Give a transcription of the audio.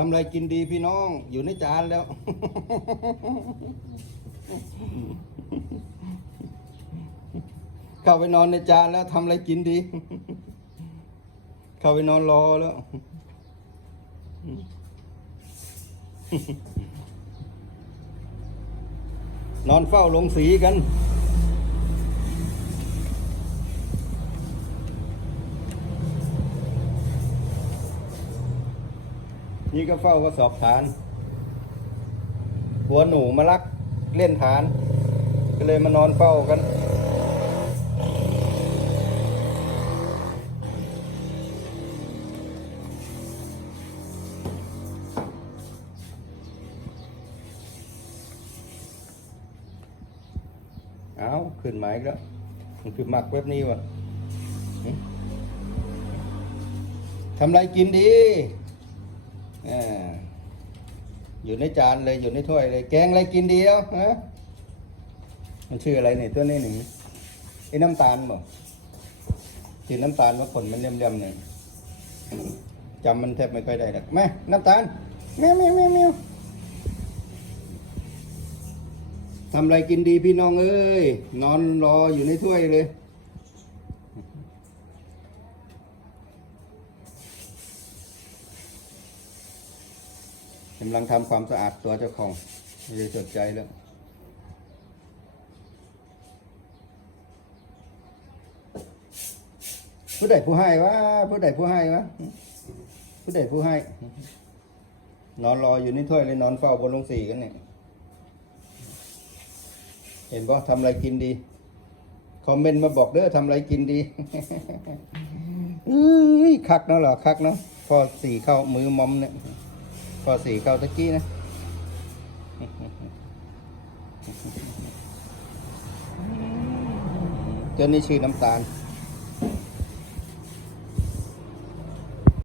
ทำอะไรกินดีพี่น้อง อยู่ในจานแล้ว เข้าไปนอนในจานแล้วทำอะไรกินดี เข้าไปนอนรอแล้ว นอนเฝ้าลงสีกัน นี่ก็เฝ้าก็สอบฐาน หัวหนูมาลักเล่นฐาน ก็เลยมานอนเฝ้ากัน เอาขึ้นหมายแล้วมันคือหมักเว็บนี้วะทำไรกินดี อ่าอยู่ในจานเลยอยู่ในถ้วยเลย แกงอะไรกินดีแล้วฮะมันชื่ออะไรเนี่ยตัวนี้หนึ่งไอ้น้ำตาลบ่ที่น้ำตาลว่าผลมันเลี่ยมๆเนี่ยจำมันแทบไม่ค่อยได้หรอกแม่น้ำตาลแมวแมวแมวแมวทำอะไรกินดีพี่น้องเอ้ยนอนรออยู่ในถ้วยเลย กำลังทำความสะอาดตัวเจ้าของไม่ได้สนใจแล้วผู้ใดผู้ให้วะผู้ใดผู้ให้วะผู้ใดผู้ให้ นอนรออยู่ในถ้วยเลยนอนเฝ้าบนลงสีกันเนี่ยเห็นป่ะทำอะไรกินดี คอมเมนต์มาบอกเด้อทำอะไรกินดีอุ้ยคักเนาะหรอคักเนาะพอสีเข้ามือมอมเนี่ย อสีเข้าตะกี้นะตัวนี้ชื่อน้ำตาล